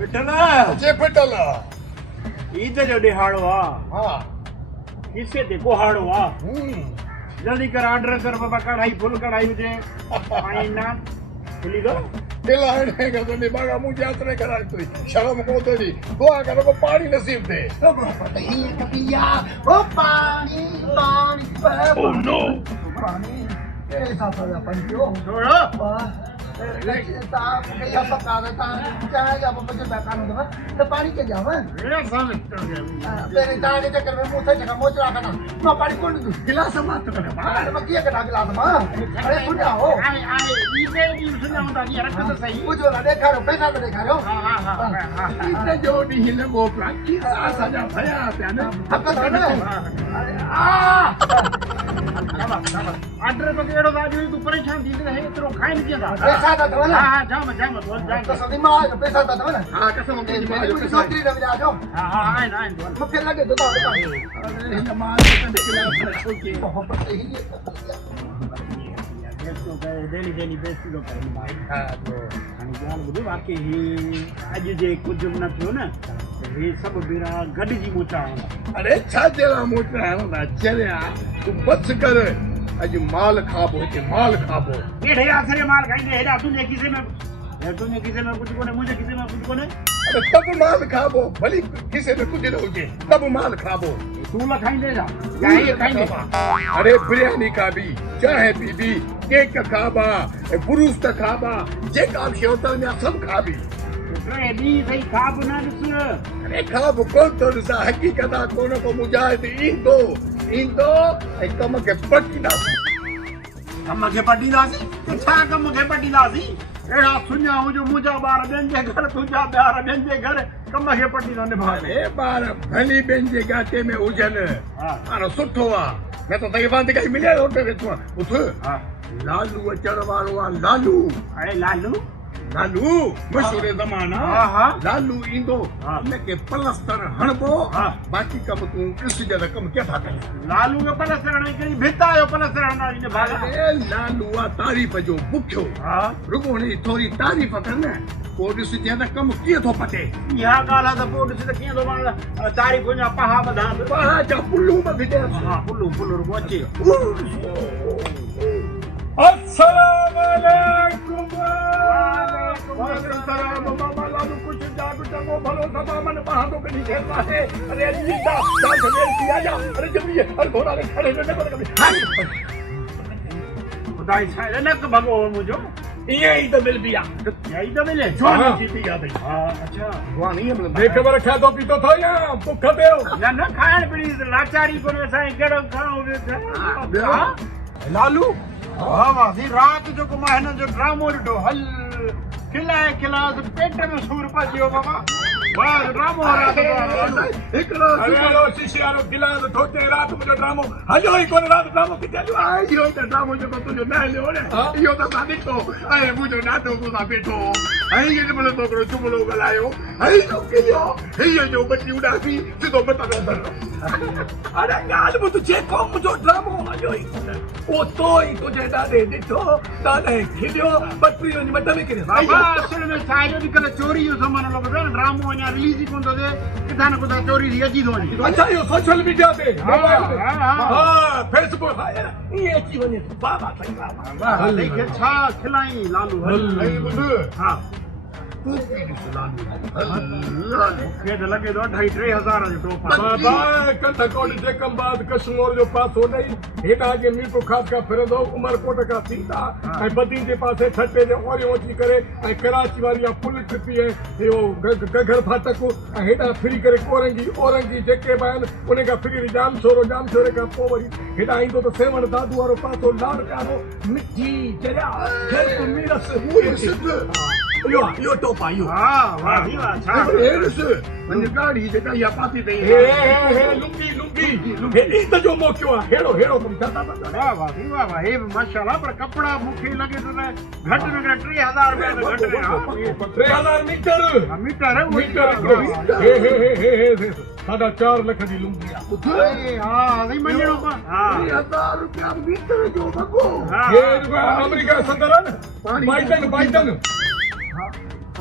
विठला जे पिटला ईद जो ॾिहाड़ो आहे हाँ किसे ते कुहाड़ो आहे जल्दी कर ऑर्डर कर बाबा कढ़ाई फुल कढ़ाई हुजे पाणी नान खुली दो दिला है का तो निभागा मुझे यात्रा करा तू शर्म को तो दी दुआ करो को पानी नसीब दे ही कपिया ओ पानी पानी ओह नो पानी ये साथ हो पंचो छोड़ो या पका देता चाहे या मुझे बैठा नहीं तो पानी के जावन मेरा समझ तेरे दाने चक्कर में मुंह से जगह मोच रहा था ना पानी कौन दू गिलास मत कर बाहर में किया का गिलास मां अरे सुन जाओ आई इसे भी सुना होता नहीं रख तो सही मुझे ना देखा रो पैसा तो देखा रो हां इतने जो दी हिले वो प्राची आसा जा भया पे ना हक कर अरे ऑर्डर तो केड़ो दादी तू परेशान थी रहे तो खाई नहीं किया पैसा तो दो ना हां जाम जाम जाम तो सदी मां पैसा तो दो ना हां कसम के मुझे नौकरी दे जा जाओ हां आए मुझे लगे तो अरे नमाज के निकला छोके मोहब्बत ही तो डेली डेली बेस्ट लो कर भाई हां तो हाणे ॻाल्हि ॿुधो वाकई ही अॼु जे कुझु बि न थियो न हे सभु ॿेड़ा गॾिजी मोचा हूंदा अरे छा जेला मोटा है ना चलिया तू बस कर अज माल खाबो के माल खाबो हेॾे आसरे माल खाईंदे हेॾा तुंहिंजे किसे में तुंहिंजे किसे में कुझु कोन्हे मुंहिंजे किसे में कुझु कोन्हे अरे तब माल खाबो भली किसे में कुछ न हुजे तब माल खाबो तूं न खाईंदे छा या हे खाईंदे अरे बिरयानी खाबी चाहे पीबी केक खाबा बुरूस त खाबा जेका भी होटल में सब खाबी टे ॾींहं सही खाब न ॾिस अरे खाब कोन तो ॾिसा हक़ीक़त कोन को मुजाहिद ईंदो ऐं कम खे पटींदासीं कम खे पटींदासीं छा कम खे पटींदासीं अहिड़ा सुञाऊं जो मुंहिंजा ॿार ॿियनि जे घर तुंहिंजा ॿार ॿियनि जे घर कम खे पटींदा निभाए अरे ॿार भली ॿियनि जे गाते में हुजनि हाणे सुठो आहे न त तव्हां काई मिलिया होटल उथ लालू अचण वारो आहे लालू अरे लालू लालू मशहूर ज़माना लालू ईंदो हुनखे पलस्तर हणबो बाक़ी कम तूं ॾिस जरा कम क्या था कहीं लालू जो पलस्तर हणे कहिड़ी भिता जो पलस्तर हणंदा निभाए अरे लालू आहे तारीफ़ जो बुखियो रुगो हुनजी थोरी तारीफ़ कर न पोइ ॾिस जरा कम कीअं थो पटे इहा ॻाल्हि आहे त पोइ ॾिस त कीअं थो मां तारीफ़ जा पहा ॿधा पहा जा पुल्लू में विझे हा पुल्लू रुगो अचे अस्सलाम वालेकुम वालेकुम सलाम मामा लालू कुछ जादू चंगो भलो तमामन बहादो कनी खेलता है अरे लीला डांस वेल किया जा अरे जब ये अरे घोड़ा ले खड़े न कर खुदाई छाए न भगो मुझो ये ही तो मिल बिया यही तो मिले जवानी जीती आ भाई हां अच्छा जवानी है मतलब देख बर खादो पीतो थो या भूख देओ न खाइण पीड़ी लाचारी कोन असां केड़ो खाऊं लालू वाह वाह सी रात जो को मां हिन जो ड्रामो ॾिठो हल खिलाए खिलाए पेट में सूर पजियो बाबा वाह ड्रामो हिकड़ो हेलो शिशियारो गिलास ठोके रात मुझो ड्रामो हलो ही कोन रात ड्रामो किथे जो आई इहो त ड्रामो जो तुझो न हलियो ने इहो त मां ॾिठो ऐं मुझो नातो को सा बैठो ऐं ये बोले तो चुमलो गलायो ऐं जो कियो हे जो बच्ची उडासी सिधो मत अरे गाल में तुझे को मुझो ड्रामो हलियो ही ओ तो ही तुझे ॾाढे ॾिठो ॾाढे खिलियो बटरी वञी मत में किरे बाबा असल में छाए जो कल चोरी जो सामान लॻो ड्रामो अञा रिलीज ही कोन थो थिए किथां न किथां चोरी थी अची थो वञे अच्छा इहो सोशल मीडिया ते हा फेसबुक आहे ये अची वञे बाबा सही बाबा देखे छा खिलाई लालू हल ॿुध हा तू की ॾिस लालू मूंखे त लॻे थो 2.5-3 हज़ार जो टोपा बाबा कंध कोट जे कम बाद कश्मीर जो पासो ॾेई हेॾा जे मीठो खास का फिरंदो उमरकोट खां सीधा ऐं बदी जे पासे छटे जे ओरियो अची करे ऐं कराची वारी आहे पुल ट्रिपी ऐं इहो गगर फाटक ऐं हेॾा फिरी करे औरंगी जेके बि आहिनि उन खां फिरी जाम छोरे खां पोइ वरी हेॾा ईंदो त सेवण दादू वारो पासो लाड़ प्यारो मिठी जरिया हेल्प मीरस इहो टोपा इहो हा वाह वाह छा वञ गाड़ी जेका इहा पाती अथई हे लुंगी हे ईद जो मौक़ो आहे हेड़ो कमु कंदा वाह वाह हे माशाल्लाह पर कपड़ा मूंखे लॻे थो त घटि में घटि 3000 रुपया त घटि 3000 मीटर हे 4.5 लख जी लुंगी आहे हा नहीं मञणो हा 3000 रुपया मीटर जो भॻो हे अमेरिका सदर आहे न बाइडन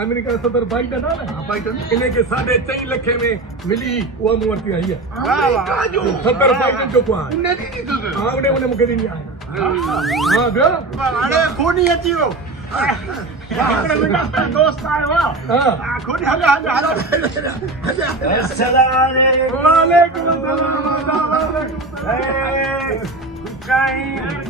अमेरिका सदर बाइडन है ना बाइडन इन्हें के 4.5 लाख में मिली वो मूर्ति आई है अमेरिका जो सदर बाइडन जो को है उन्हें दी तो हां उन्हें मुके दी आया हां बे अरे खूनी अची वियो हिकिड़ो मुंहिंजो दोस्त आयो आहे हां खूनी हलो वालेकुम अस्सलाम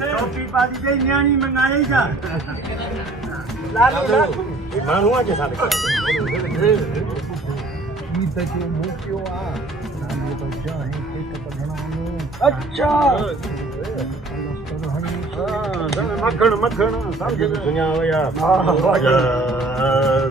टोपी पाजी दे न्याणी मंगाई जा लालू माण्हू आहे के साथ अच्छा मक्खण मक्खण समझ सुञावया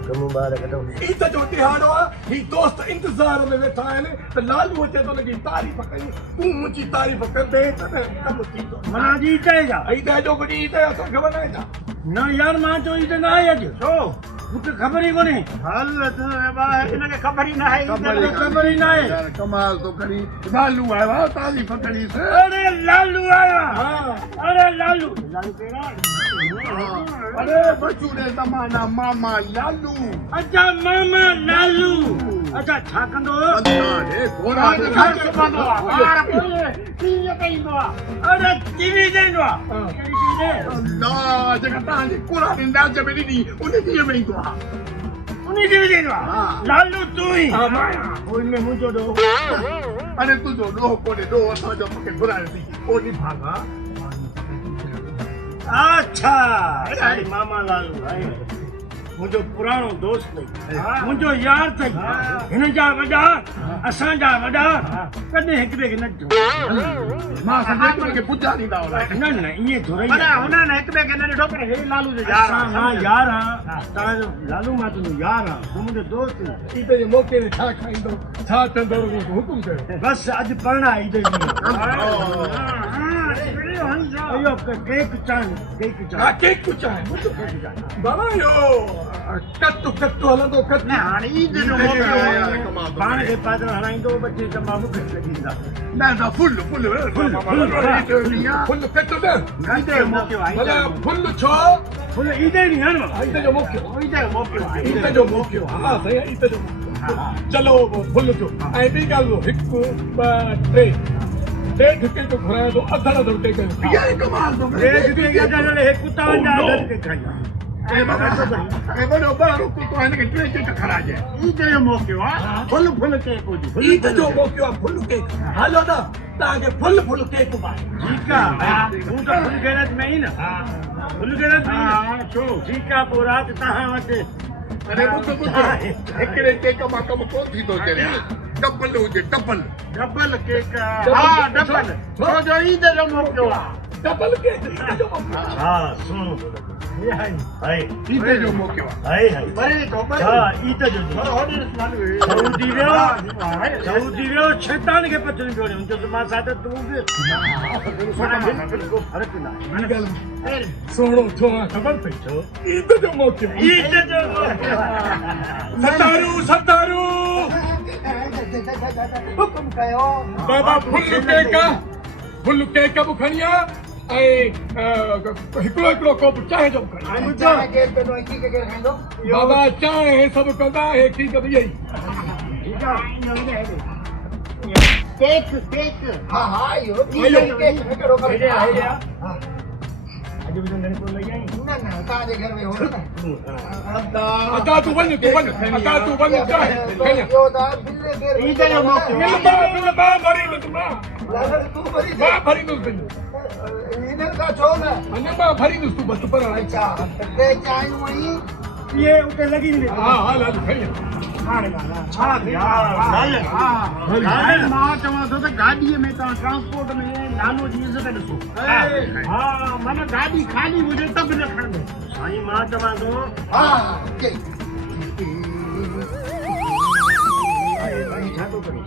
कम मुबारक तो ईद जो तिहाड़ो आहे ही दोस्त इंतजार में वेठा आहिनि त लालू अचे थो लॻी तारीफ़ कई तूं मुंहिंजी तारीफ़ कंदे त कमु थींदो मना जी ईद जा ईद जो कुझु ईद असांखे वञाइजा न यार मां चयो ईद न आहे अॼु छो मूंखे ख़बर ई कोन्हे हल हिनखे ख़बर ई न आहे ख़बर ई न आहे यार कमाल तो करी लालू आयो आहे तारीफ़ करी से अरे लालू आया अरे लालू लालू कहिड़ा अरे बचू रे ज़माना मामा लालू अच्छा मामा लालू अच्छा छा कंदो अरे घोड़ा घर सुम्हंदो आहे ॿार पोइ टीवीअ ते ईंदो आहे अरे टीवी ते ईंदो आहे कहिड़ी टीवी ते अल्लाह जेका तव्हांजी कुरा ॾींदा जब ॾिनी उन ॾींहं में ईंदो आहे उन टीवी ते ईंदो आहे लालू तूं ई पोइ इनमें मुंहिंजो ॾोह अरे तुंहिंजो ॾोह कोन्हे ॾोह असांजो मूंखे घुरायो थी ओॾी भागा अच्छा अरे मामा लालू आहे मुंहिंजो पुराणो दोस्त अथई मुंहिंजो यार अथई हिन जा वॾा असांजा वॾा कॾहिं हिक ॿिए खे न ॾिठो मां सम्झे मूंखे पुॼा ॾींदा हुआ न न ईअं थोरी हुन हिक ॿिए खे न ॾिठो पर हे लालू जो यार मां यार आहियां तव्हांजो लालू मां तुंहिंजो यार आहियां तूं मुंहिंजो दोस्त ईद जे मौक़े ते छा खाईंदो छा चंदो हुकुम कयो बसि अॼु पढ़णा ईद इहो केक चांहि केक हा चांहि केक कुझु आहे बाबा इहो कत्तू कत्तू हलंदो कत्तू हाणे ईद जो पाण खे पैदल हणाईंदो बचे त मां मूंखे लॻींदा न न फुल फुल फुल कत्तू न ईद जो मौक़ो आहे भला फुल छो फुल ईद ई आहे न ईद जो मौक़ो ईद जो मौक़ो आहे ईद जो मौक़ो हा सही आहे ईद जो मौक़ो चलो फुल जो ऐं ॿी ॻाल्हि हिकु ॿ टे ॾेढ के जो घुरायो तो अधड़ अधड़ के कयो ये कमाल तो ॾेढ के अधड़ हे कुता जा अधड़ के खाईंदा ए बड़ो बड़ो कुतो हिन खे टे केक खाराइजे ईद जो मौक़ो आहे फुल फुल केक हुजे ईद जो मौक़ो आहे फुल केक हलो न तव्हांखे फुल फुल केक पाए ठीकु आहे तूं त फुल गैरत में ई न फुल गैरत में हा छो ठीकु आहे पोइ राति तव्हां वटि अरे ॿुध हिकिड़े केक मां कमु कोन थींदो चले डबल हुजे डबल डबल केक हा डबल छो जो ईद जो मौक़ो आहे डबल केक ईद जो मौक़ो हा सुनो हाय ईद जो मौक़ो हाय हाय हा ईद जो सऊदी वियो शैतान खे पचड़ियूं पियो ॾियूं त मां साथ तूं बि बिल्कुलु फ़र्क़ु न सोणो छो ख़बर पई छो ईद जो मौक़ो ईद जो सतारू सतारू हुकुम कयो बाबा फुल केक बि खणी आ ऐं हिकिड़ो हिकिड़ो कोप चांहि जो बि खणी चाहे केक पे नो की केक खाइंदो बाबा चांहि सभु कंदा हे ठीक बि यही केक केक हां हां यो केक करो कर हां अॼु बि नंढे को लई आई न न तव्हांजे घर में हो न अदा तूं वञ चांहि खणी यो दा बिल्ले केर ईद जो मौक़ो मां भरींदुसि तू भरी मां भरींदुसि इधर का छो न अञा मां भरींदुसि तूं बसि पर अच्छा ते चाय वही ये उते लगी नहीं हा हा लाल खणी छा मां चवां थो त गाॾीअ में तव्हां ट्रांसपोर्ट में नालो जी इज़त ॾिसो हा माना गाॾी ख़ाली हुजे त बि न खणंदो साईं मां चवां थो हां छा थो करे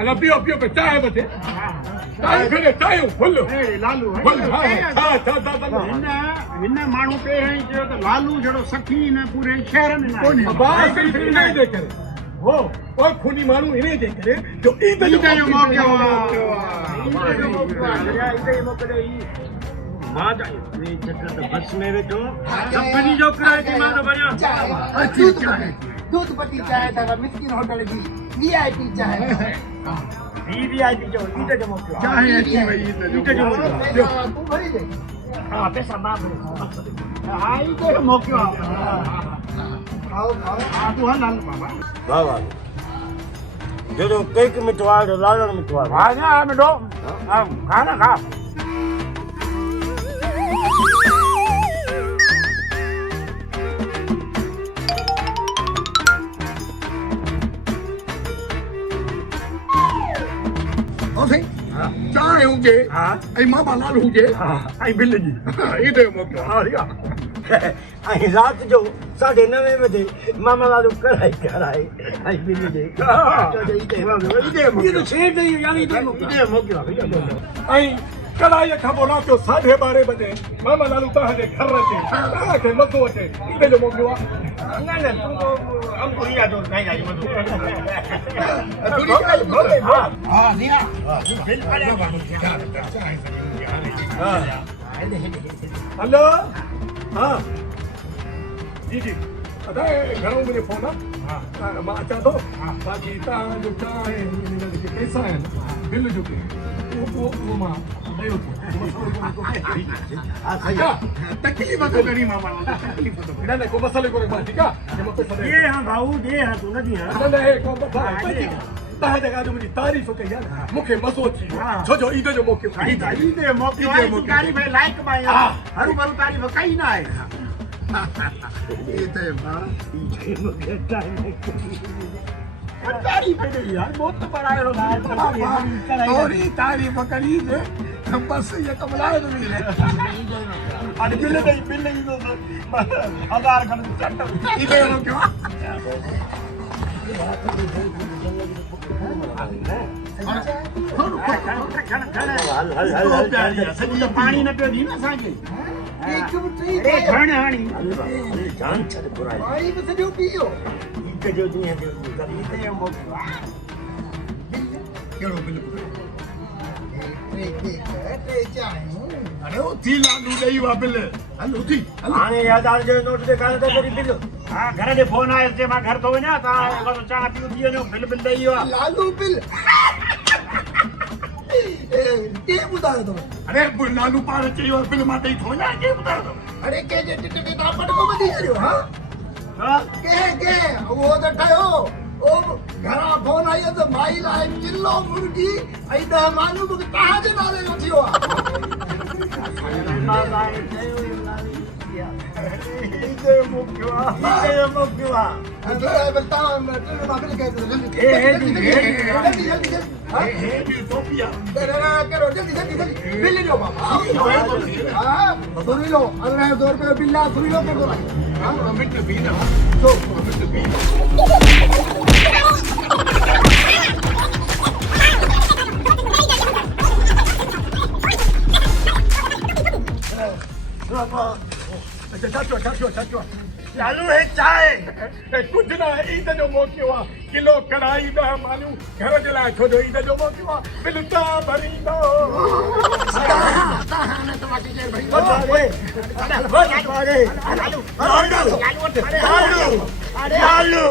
अला पियो पियो पे चांहि बचे चांहि खणी चांहि फुल लालू फुल हा हिन माण्हू पहिरियों ई चयो त लालू जहिड़ो सखी न पूरे शहर में न बस इने जे करे हो और खूनी माण्हू इने जे करे जो ईद जो मौक़ो मां बस में वेठो सभिनी जो किराए थी मां तो बढ़िया दूध पत्ती चाहे था मिस्किन होटल की VIP चाहे VIP जो ईट जो मोकियो चाहे अची वई ईट जो मोकियो तू भरी दे हा पैसा मां भरे हा ईट जो मोकियो आओ आओ आ तू हल हल बाबा वाह वाह जो केक मिठवा लाल मिठवा आ जा मिठो खाना खा चाहे हुजे ऐं मामा लाल हुजे ऐं बिल जी ईद जो मोकिलियो हा ठीक आहे ऐं राति जो 9:30 बजे मामा लालू कराई ऐं बिल ॾे ऐं कढ़ाई खां पोइ राति जो 12:30 बजे मामा लालू तव्हांजे घर अचे तव्हांखे मज़ो अचे ईद जो मोकिलियो आहे हेलो हाँ जी जी अदा घरों मुझे फोन आहे मां अचां थो बाक़ी तव्हांजो चाहे पैसा आहिनि बिल जो उहो मां ॾियो तकलीफ़ तो करी मामा न न को मसले कोन्हे मां ठीकु आहे ये हाँ भाऊ ये हाँ तू न दी हाँ न न हे को तव्हां जॻह जो मुंहिंजी तारीफ़ कई आहे मूंखे मज़ो अची वियो छो जो ईद जो मौक़ो ईद जो मौक़ो आहे तू तारीफ़ लाइक़ बि आहीं हरू भरू तारीफ़ कई न आहे तारीफ़ ॾेई यार बहुत पढ़ायो थोरी तारीफ़ करी बस ये कमलाए तो मिले अरे बिल ईंदो 1000 खन चट ईद जो मौक़ो पाणी न पियो ॾी न असांखे जान छॾ घुराए पाणी बि सॼो पीओ ईद जो ॾींहुं ईद जो मौक़ो आहे कहिड़ो बिल टे चायूं अरे उथी लाडू ॾेई वा बिल हल उथी हाणे 1000 जो नोट ॾेखारे त वरी बिल हा घर ॾे फोन आयो जे मां घर थो वञा तव्हां चाह पी उथी वञो बिल ॾेई वियो आहे लालू बिल के ॿुधायो अथव अरे लालू पाण चयो बिल मां ॾेई थो वञा के ॿुधायो अथव अरे कंहिंजे टिकट ते तव्हां पटको ॿधी छॾियो हा के उहो त ठहियो ओ घरां फोन आई त माई लाइ किलो मुर्गी ऐं 10 माण्हू बि तव्हांजे नाले जो थियो आहे चाचो लालू एक चाय कुछ ना ईद जो मौक़ो आहे किलो कढ़ाई 10 माण्हू घर जे लाइ छो जो ईद जो मौक़ो आहे बिल तव्हां भरींदो लालू